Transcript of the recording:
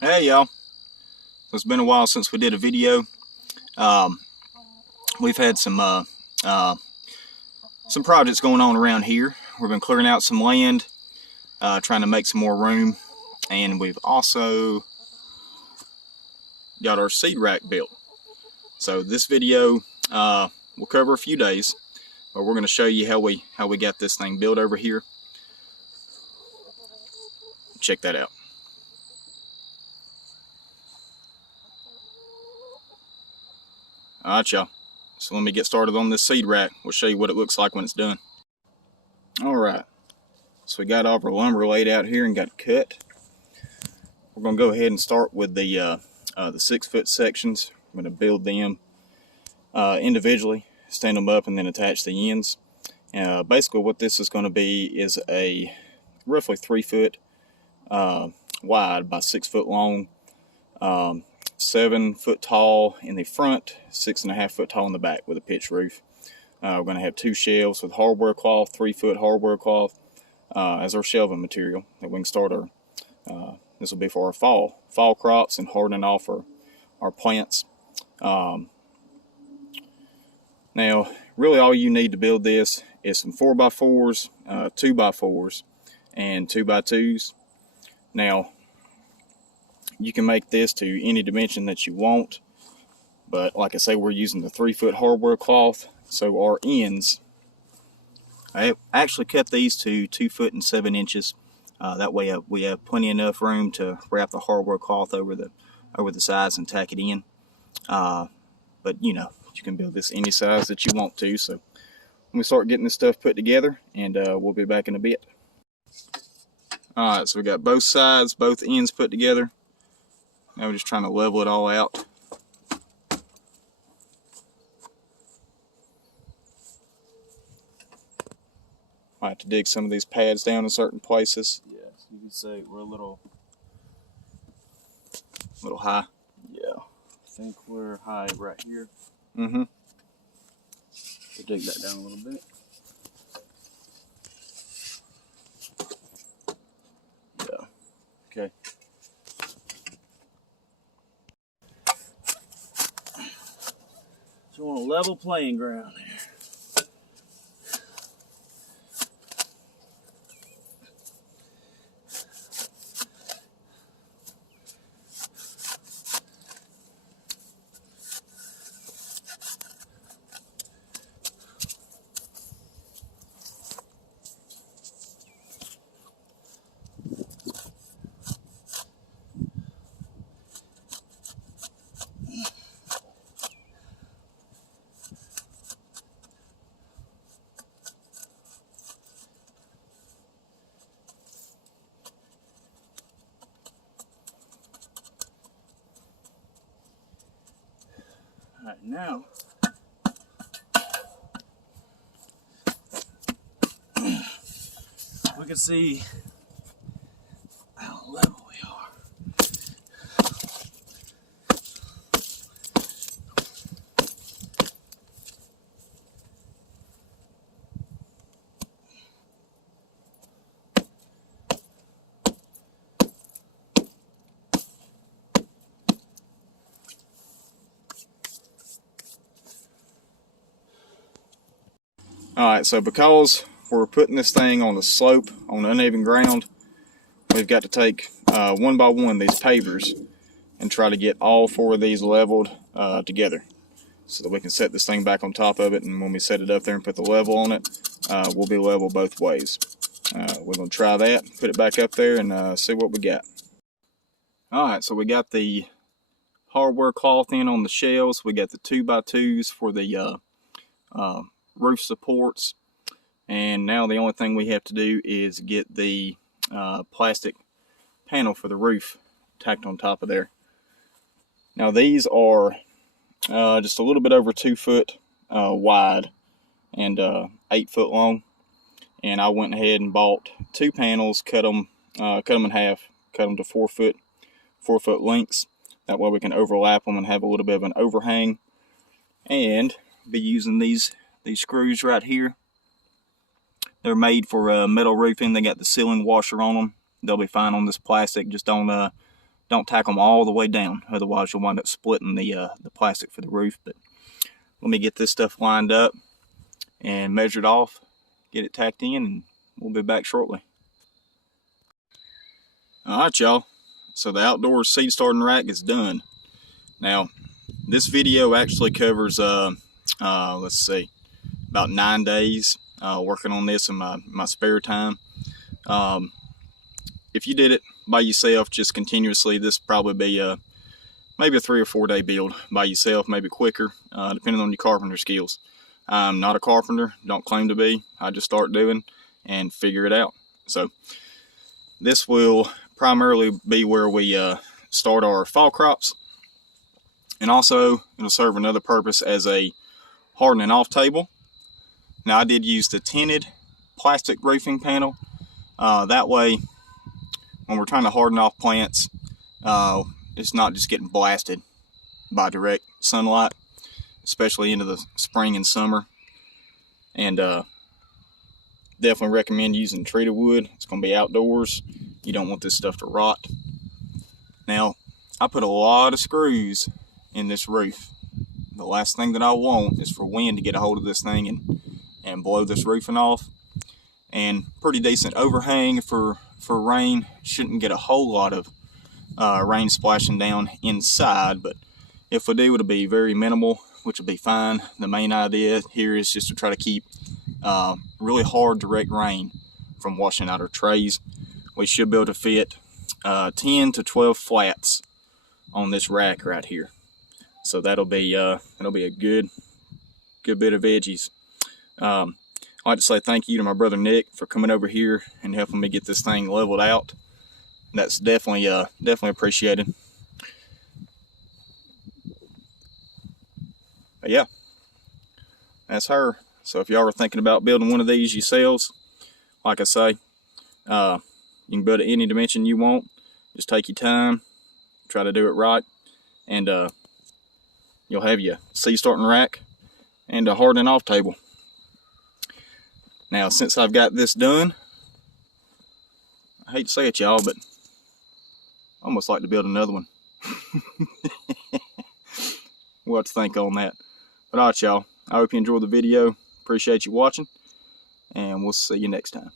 Hey y'all, so it's been a while since we did a video. Um, we've had some projects going on around here. We've been clearing out some land, trying to make some more room, and we've also got our seed rack built. So this video will cover a few days, but we're going to show you how we got this thing built over here. Check that out. Alright y'all, so let me get started on this seed rack. We'll show you what it looks like when it's done. Alright, so we got all our lumber laid out here and got it cut. We're going to go ahead and start with the 6-foot sections. I'm going to build them individually, stand them up, and then attach the ends. Basically what this is going to be is a roughly 3 foot wide by 6 foot long, 7 foot tall in the front, 6.5 foot tall in the back with a pitched roof. We're going to have 2 shelves with hardware cloth, 3 foot hardware cloth as our shelving material that we can start our this will be for our fall crops and hardening off our plants. Now really all you need to build this is some 4x4s, 2x4s, and 2x2s. Now you can make this to any dimension that you want, but like I say, we're using the 3 foot hardware cloth, so our ends, I actually cut these to 2 foot and 7 inches. That way we have plenty enough room to wrap the hardware cloth over the sides and tack it in. But you know, you can build this any size that you want to. So let me start getting this stuff put together, and we'll be back in a bit. Alright, so we got both sides, both ends put together. Now we're just trying to level it all out. I have to dig some of these pads down in certain places. Yes, you could say we're a little high. Yeah, I think we're high right here. Mm-hmm. So dig that down a little bit. Yeah. Okay. So we want a level playing ground here. All right, now we can see how level we are. Alright, so because we're putting this thing on a slope, on uneven ground, we've got to take one by one these pavers and try to get all 4 of these leveled together so that we can set this thing back on top of it, and when we set it up there and put the level on it, we'll be level both ways. We're going to try that, put it back up there, and see what we got. Alright, so we got the hardware cloth in on the shelves. We got the 2x2s for the roof supports, and now the only thing we have to do is get the plastic panel for the roof tacked on top of there. Now these are just a little bit over 2 foot wide and 8 foot long, and I went ahead and bought 2 panels, cut them in half, cut them to 4 foot lengths. That way we can overlap them and have a little bit of an overhang, and be using these screws right here. They're made for metal roofing. They got the sealing washer on them. They'll be fine on this plastic. Just don't Don't tack them all the way down, otherwise you'll wind up splitting the plastic for the roof. But let me get this stuff lined up and measured off, get it tacked in, and we'll be back shortly. Alright y'all, so the outdoor seed starting rack is done. Now, this video actually covers, let's see, about 9 days working on this in my spare time. If you did it by yourself, just continuously, this probably be maybe a 3 or 4 day build by yourself, maybe quicker, depending on your carpenter skills. I'm not a carpenter, don't claim to be. I just start doing and figure it out. So this will primarily be where we start our fall crops, and also it'll serve another purpose as a hardening off table. Now I did use the tinted plastic roofing panel. That way when we're trying to harden off plants, it's not just getting blasted by direct sunlight, especially into the spring and summer. And definitely recommend using treated wood. It's going to be outdoors. You don't want this stuff to rot. Now, I put a lot of screws in this roof. The last thing that I want is for wind to get a hold of this thing and blow this roofing off. And pretty decent overhang for rain. Shouldn't get a whole lot of rain splashing down inside, but if we do, it'll be very minimal, which will be fine. The main idea here is just to try to keep really hard direct rain from washing out our trays. We should be able to fit 10 to 12 flats on this rack right here, so that'll be a good bit of veggies. I'd like to say thank you to my brother Nick for coming over here and helping me get this thing leveled out. That's definitely appreciated. But yeah, that's her. So if y'all are thinking about building one of these yourselves, like I say, you can build it any dimension you want. Just take your time, try to do it right, and you'll have your seed starting rack and a hardening off table. Now, since I've got this done, I hate to say it, y'all, but I almost like to build another one. We'll have to think on that. But alright, y'all, I hope you enjoyed the video. Appreciate you watching, and we'll see you next time.